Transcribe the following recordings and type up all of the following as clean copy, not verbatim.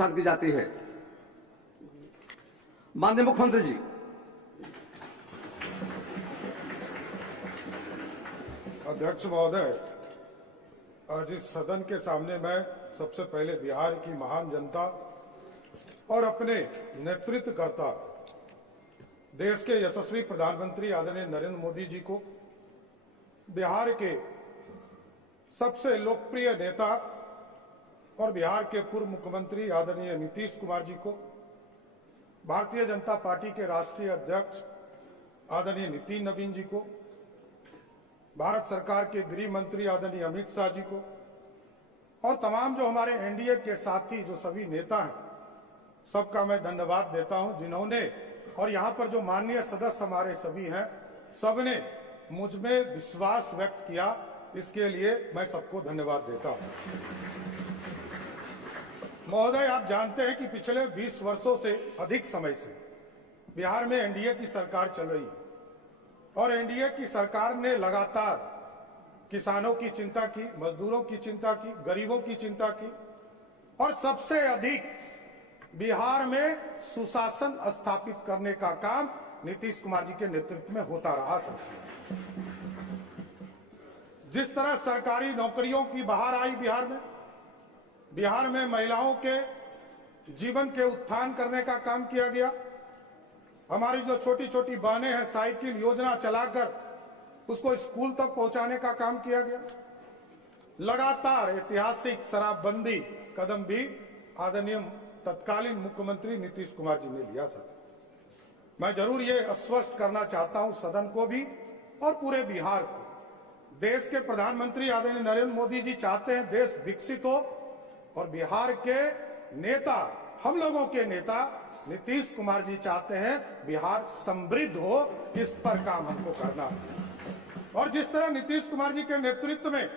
साथ की जाती है। माननीय मुख्यमंत्री जी, अध्यक्ष महोदय, आज इस सदन के सामने मैं सबसे पहले बिहार की महान जनता और अपने नेतृत्वकर्ता देश के यशस्वी प्रधानमंत्री आदरणीय नरेंद्र मोदी जी को, बिहार के सबसे लोकप्रिय नेता और बिहार के पूर्व मुख्यमंत्री आदरणीय नीतीश कुमार जी को, भारतीय जनता पार्टी के राष्ट्रीय अध्यक्ष आदरणीय नितिन नवीन जी को, भारत सरकार के गृह मंत्री आदरणीय अमित शाह जी को और तमाम जो हमारे एनडीए के साथी जो सभी नेता हैं, सबका मैं धन्यवाद देता हूं, जिन्होंने और यहां पर जो माननीय सदस्य हमारे सभी हैं, सबने मुझ में विश्वास व्यक्त किया। इसके लिए मैं सबको धन्यवाद देता हूं। महोदय, आप जानते हैं कि पिछले 20 वर्षों से अधिक समय से बिहार में एनडीए की सरकार चल रही है और एनडीए की सरकार ने लगातार किसानों की चिंता की, मजदूरों की चिंता की, गरीबों की चिंता की और सबसे अधिक बिहार में सुशासन स्थापित करने का काम नीतीश कुमार जी के नेतृत्व में होता रहा। जिस तरह सरकारी नौकरियों की बहार आई बिहार में महिलाओं के जीवन के उत्थान करने का काम किया गया। हमारी जो छोटी छोटी बहनें हैं, साइकिल योजना चलाकर उसको स्कूल तक पहुंचाने का काम किया गया। लगातार ऐतिहासिक शराबबंदी कदम भी आदरणीय तत्कालीन मुख्यमंत्री नीतीश कुमार जी ने लिया था। मैं जरूर ये आश्वस्त करना चाहता हूं सदन को भी और पूरे बिहार को, देश के प्रधानमंत्री आदरणीय नरेंद्र मोदी जी चाहते हैं देश विकसित हो और बिहार के नेता, हम लोगों के नेता नीतीश कुमार जी चाहते हैं बिहार समृद्ध हो। इस पर काम हमको करना है और जिस तरह नीतीश कुमार जी के नेतृत्व में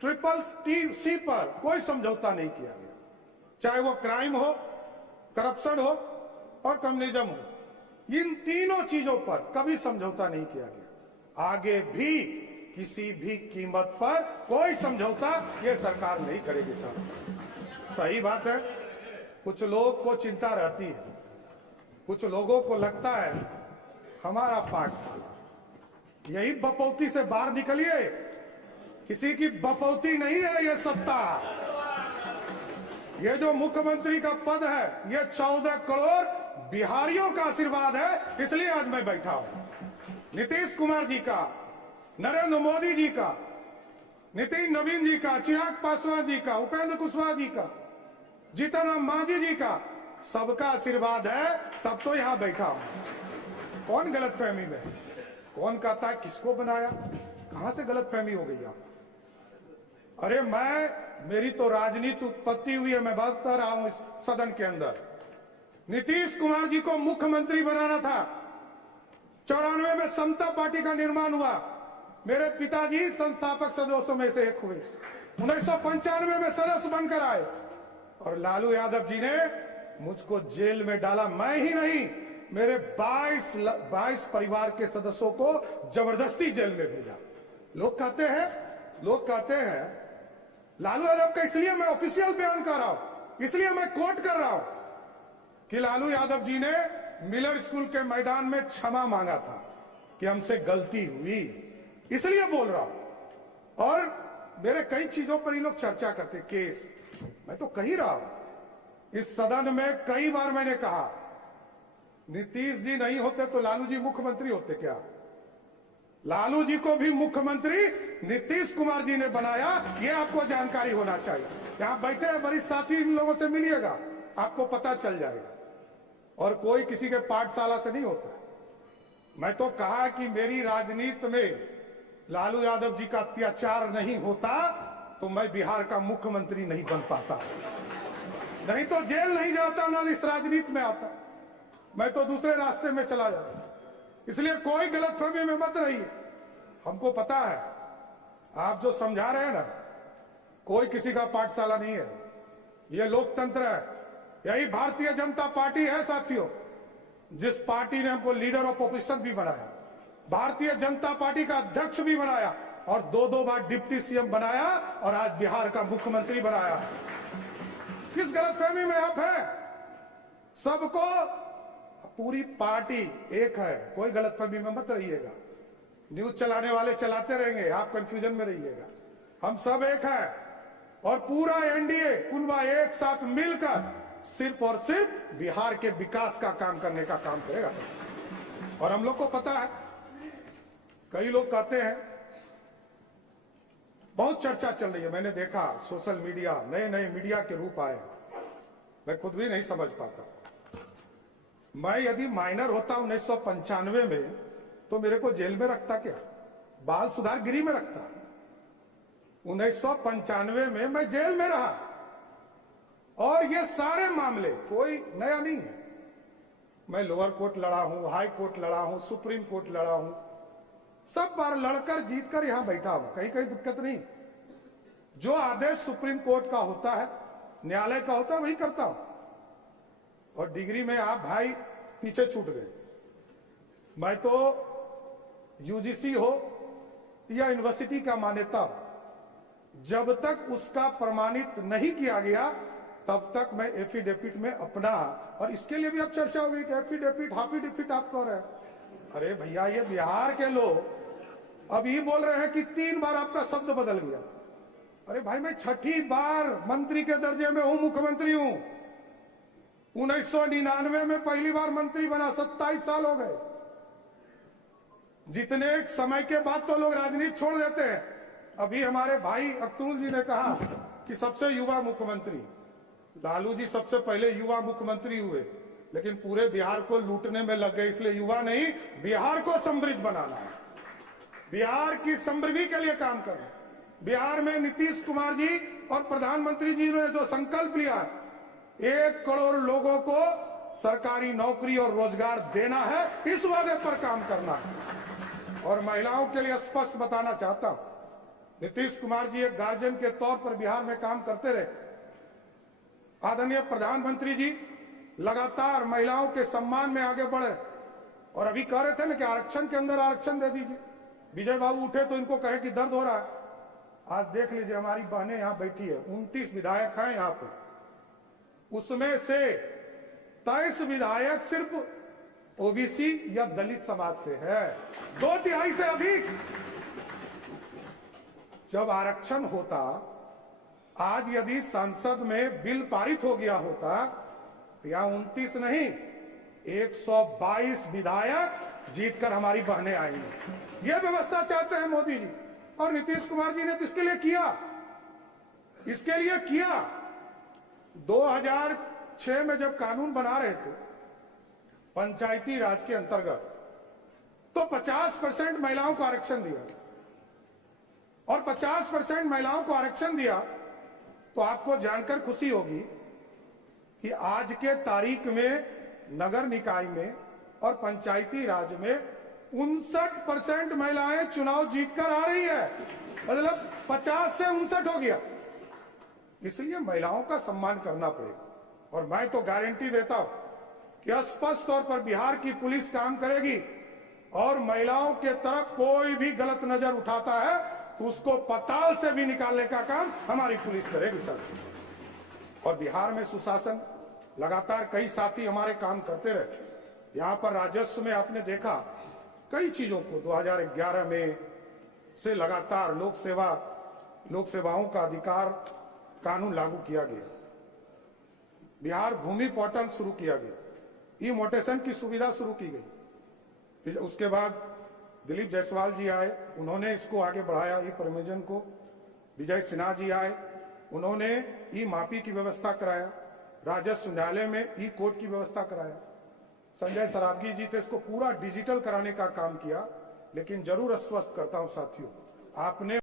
CCC पर कोई समझौता नहीं किया गया, चाहे वो क्राइम हो, करप्शन हो और कम्युनिज्म हो, इन तीनों चीजों पर कभी समझौता नहीं किया गया। आगे भी किसी भी कीमत पर कोई समझौता ये सरकार नहीं करेगी। साहब, सही बात है, कुछ लोग को चिंता रहती है, कुछ लोगों को लगता है हमारा पाठशाला, यही बपौती से बाहर निकलिए, किसी की बपौती नहीं है ये सत्ता। ये जो मुख्यमंत्री का पद है ये 14 करोड़ बिहारियों का आशीर्वाद है, इसलिए आज मैं बैठा हूं। नीतीश कुमार जी का, नरेंद्र मोदी जी का, नितिन नवीन जी का, चिराग पासवान जी का, उपेंद्र कुशवाहा जी का, जीतन राम मांझी जी का, सबका आशीर्वाद है, तब तो यहां बैठा हूं। कौन गलतफहमी में, कौन कहता है किसको बनाया, कहां से गलतफहमी हो गई आप? अरे मेरी तो राजनीति उत्पत्ति हुई है, मैं बता रहा हूं इस सदन के अंदर। नीतीश कुमार जी को मुख्यमंत्री बनाना था। 94 में समता पार्टी का निर्माण हुआ, मेरे पिताजी संस्थापक सदस्यों में से एक हुए। 1995 में सदस्य बनकर आए और लालू यादव जी ने मुझको जेल में डाला। मैं ही नहीं, मेरे 22 परिवार के सदस्यों को जबरदस्ती जेल में भेजा। लोग कहते हैं लालू यादव का, इसलिए मैं ऑफिशियल बयान कर रहा हूं, इसलिए मैं कोट कर रहा हूं कि लालू यादव जी ने मिलर स्कूल के मैदान में क्षमा मांगा था कि हमसे गलती हुई, इसलिए बोल रहा हूं। और मेरे कई चीजों पर ये लोग चर्चा करते, केस, मैं तो कह ही रहा हूं इस सदन में कई बार मैंने कहा, नीतीश जी नहीं होते तो लालू जी मुख्यमंत्री होते क्या? लालू जी को भी मुख्यमंत्री नीतीश कुमार जी ने बनाया, ये आपको जानकारी होना चाहिए। यहां बैठे हैं वरिष्ठ साथी, इन लोगों से मिलिएगा, आपको पता चल जाएगा। और कोई किसी के पाठशाला से नहीं होता। मैं तो कहा कि मेरी राजनीति में लालू यादव जी का अत्याचार नहीं होता तो मैं बिहार का मुख्यमंत्री नहीं बन पाता, नहीं तो जेल नहीं जाता, ना इस राजनीति में आता, मैं तो दूसरे रास्ते में चला जाता। इसलिए कोई गलतफहमी में मत रहिए, हमको पता है आप जो समझा रहे हैं ना, कोई किसी का पाठशाला नहीं है, ये लोकतंत्र है, यही भारतीय जनता पार्टी है साथियों, जिस पार्टी ने हमको लीडर ऑफ ऑपोजिशन भी बनाया, भारतीय जनता पार्टी का अध्यक्ष भी बनाया और 2-2 बार डिप्टी सीएम बनाया और आज बिहार का मुख्यमंत्री बनाया। किस गलतफहमी में आप हैं? सबको, पूरी पार्टी एक है, कोई गलतफहमी में मत रहिएगा। न्यूज चलाने वाले चलाते रहेंगे, आप कंफ्यूजन में रहिएगा। हम सब एक हैं और पूरा एनडीए कुनबा एक साथ मिलकर सिर्फ और सिर्फ बिहार के विकास का काम करने का काम करेगा सब। और हम लोग को पता है, कई लोग कहते हैं, बहुत चर्चा चल रही है, मैंने देखा सोशल मीडिया, नए नए मीडिया के रूप आए, मैं खुद भी नहीं समझ पाता। मैं यदि माइनर होता 1995 में तो मेरे को जेल में रखता क्या, बाल सुधार गृह में रखता। 1995 में मैं जेल में रहा और ये सारे मामले कोई नया नहीं है। मैं लोअर कोर्ट लड़ा हूं, हाई कोर्ट लड़ा हूं, सुप्रीम कोर्ट लड़ा हूं, सब बार लड़कर जीतकर यहां बैठा हूं, कहीं कहीं दिक्कत नहीं। जो आदेश सुप्रीम कोर्ट का होता है, न्यायालय का होता है, वही करता हूं। और डिग्री में आप भाई पीछे छूट गए। मैं तो यूजीसी हो या यूनिवर्सिटी का मान्यता, जब तक उसका प्रमाणित नहीं किया गया तब तक मैं एफिडेविट में अपना, और इसके लिए भी अब चर्चा हो गई कि एफिडेविट हाफिडेविट आप कह रहे हैं। अरे भैया, ये बिहार के लोग अब ये बोल रहे हैं कि 3 बार आपका शब्द बदल गया। अरे भाई, मैं 6ठी बार मंत्री के दर्जे में हूं, मुख्यमंत्री हूं। 1999 में पहली बार मंत्री बना, 27 साल हो गए। जितने समय के बाद तो लोग राजनीति छोड़ देते हैं। अभी हमारे भाई अख्तरुल जी ने कहा कि सबसे युवा मुख्यमंत्री, लालू जी सबसे पहले युवा मुख्यमंत्री हुए, लेकिन पूरे बिहार को लूटने में लग गए, इसलिए युवा नहीं, बिहार को समृद्ध बनाना है, बिहार की समृद्धि के लिए काम करना। बिहार में नीतीश कुमार जी और प्रधानमंत्री जी ने जो संकल्प लिया, 1 करोड़ लोगों को सरकारी नौकरी और रोजगार देना है, इस वादे पर काम करना है। और महिलाओं के लिए स्पष्ट बताना चाहता हूं, नीतीश कुमार जी एक गार्जियन के तौर पर बिहार में काम करते रहे। आदरणीय प्रधानमंत्री जी लगातार महिलाओं के सम्मान में आगे बढ़े, और अभी कह रहे थे ना कि आरक्षण के अंदर आरक्षण दे दीजिए। विजय बाबू उठे तो इनको कहे कि दर्द हो रहा है। आज देख लीजिए, हमारी बहनें यहां बैठी है, 29 विधायक हैं यहां पे, उसमें से 23 विधायक सिर्फ ओबीसी या दलित समाज से है, 2/3 से अधिक। जब आरक्षण होता, आज यदि संसद में बिल पारित हो गया होता तो यहां 29 नहीं, 122 विधायक जीतकर हमारी बहनें आएंगी। यह व्यवस्था चाहते हैं मोदी जी, और नीतीश कुमार जी ने तो इसके लिए किया, इसके लिए किया। 2006 में जब कानून बना रहे थे पंचायती राज के अंतर्गत, तो 50% महिलाओं को आरक्षण दिया, और 50% महिलाओं को आरक्षण दिया तो आपको जानकर खुशी होगी कि आज के तारीख में नगर निकाय में और पंचायती राज में 59% महिलाएं चुनाव जीतकर आ रही है, मतलब 50 से 59 हो गया। इसलिए महिलाओं का सम्मान करना पड़ेगा। और मैं तो गारंटी देता हूं कि स्पष्ट तौर पर बिहार की पुलिस काम करेगी, और महिलाओं के तरफ कोई भी गलत नजर उठाता है तो उसको पताल से भी निकालने का काम हमारी पुलिस करेगी सर। और बिहार में सुशासन, लगातार कई साथी हमारे काम करते रहे। यहां पर राजस्व में आपने देखा कई चीजों को 2011 में से लगातार लोक सेवाओं का अधिकार कानून लागू किया गया। बिहार भूमि पोर्टल शुरू किया गया, ई मोटेशन की सुविधा शुरू की गई। उसके बाद दिलीप जायसवाल जी आए, उन्होंने इसको आगे बढ़ाया, ई परमिजन को। विजय सिन्हा जी आए, उन्होंने ई मापी की व्यवस्था कराया। राजस्व न्यायालय में ई कोर्ट की व्यवस्था कराया। संजय सरावगी जी थे, इसको पूरा डिजिटल कराने का काम किया। लेकिन जरूर आश्वस्त करता हूं साथियों, आपने